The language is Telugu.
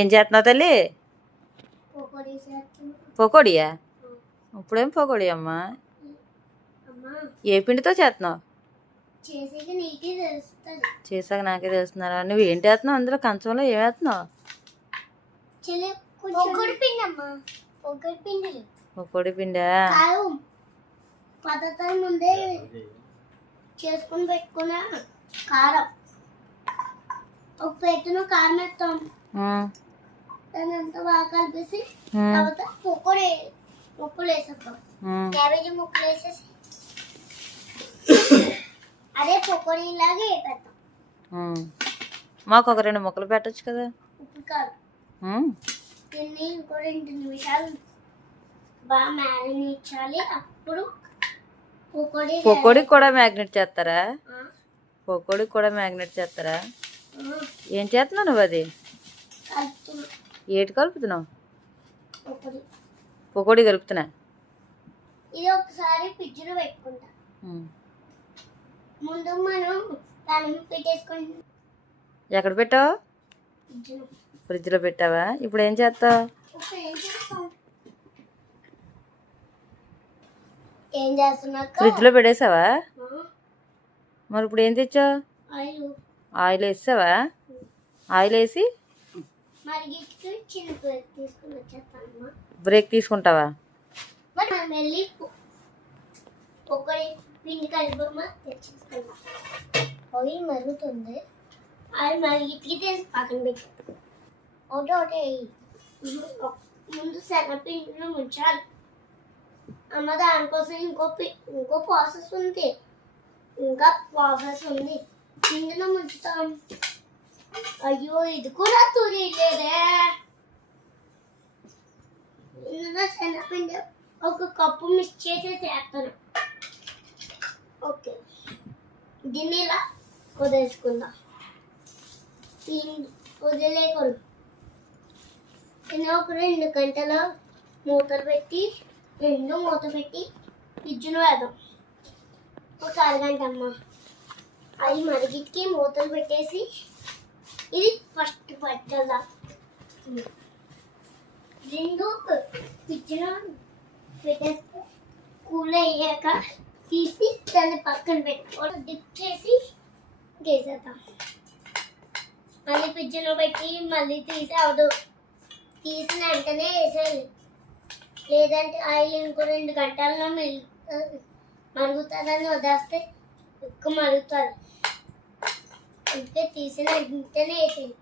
ఏం చేస్తున్నావు తల్లి? పకోడియా? ఇప్పుడేం పకోడీ అమ్మా? ఏ పిండితో చేస్తున్నావు? చేసాక నాకే తెలుస్తున్నారా? నువ్వు ఏంటి వేస్తున్నావు అందులో? కంచంలో ఏం వేస్తున్నావు? పకోడీ పిండా? పదార్థాలు ముందే చేసుకుని పెట్టుకున్న కారం ఒక పెట్టిన కారం వేస్తాం, దాన్ని అంతా బాగా కలిపేసి తర్వాత ముక్కలు వేసేస్తాం. క్యాబేజీ ముక్కలు వేసేసి అదే పకోడీ లాగే పెడతాం. మాకు ఒక 2 ముక్కలు పెట్టచ్చు కదా? ఉప్పు కాదు, దీన్ని ఇంకో 2 నిమిషాలు బాగా మ్యారినేట్ చేయాలి. అప్పుడు పకోడీ కూడా మ్యాగ్నెట్ చేస్తారా? పకోడీ కూడా మ్యాగ్నెట్ చేస్తారా? ఏం చేస్తున్నావు నువ్వు? అది ఏటి కలుపుతున్నావు? పకోడీ కలుపుతున్నా. ఇది ఒకసారి ఫ్రిడ్జ్ లో పెట్టుకుంటా. ముందు మనం దాన్ని పెట్టేసుకుంటాం. ఎక్కడ పెట్టావు? ఫ్రిడ్జ్ లో పెట్టావా? ఇప్పుడు ఏం చేస్తావు? ఏం చేస్తున్నా? ఫ్రిడ్జ్ లో పెట్టేసావా? మరి ఇప్పుడు ఏం తెచ్చావు? ఆయిల్ వేసావా? ఆయిల్ వేసి బ్రేక్ తీసుకుంటావా? పిండి కలిపి తెచ్చేసుకుంటాం. ఆయిల్ మరుగుతుంది, ఆయిల్ మరిగికి పక్కన పెట్టి ఒకటి ముందు శనగపిండిలో ముంచాలి. అమ్మ దానికోసం ఇంకో ప్రాసెస్ ఉంది, పిండిలో ముంచుతాం. అయ్యో ఇది కూడా తెలియలేదే. ఇందులో శనగపిండి 1 కప్పు మిక్స్ చేసి చేస్తాను. ఓకే, దీన్ని ఇలా వదిలేసుకుందాం. వదిలేకూడదు. దీన్ని ఒక 2 గంటలు మూత పెట్టి ఫ్రిడ్జ్లో వేద్దాం. ఒక అరగంట అమ్మ. అవి మరిగికి మూతలు పెట్టేసి ఇది ఫస్ట్ పట్టదా 2 ఫ్రిడ్జ్లో పెట్టేస్తే కూల్ అయ్యాక తీసి దాన్ని పక్కన పెట్టుకోవడం, డిప్ చేసి వేసేద్దాం. మళ్ళీ ఫ్రిడ్జ్లో పెట్టి మళ్ళీ తీసి అవదు. తీసిన వెంటనే వేసేయాలి, లేదంటే ఆయిల్ ఇంకో 2 గంటల్లో మరుగుతుందని వదిలేస్తే ఎక్కువ మరుగుతుంది. అందుకే తీసిన వెంటనే వేసేయాలి.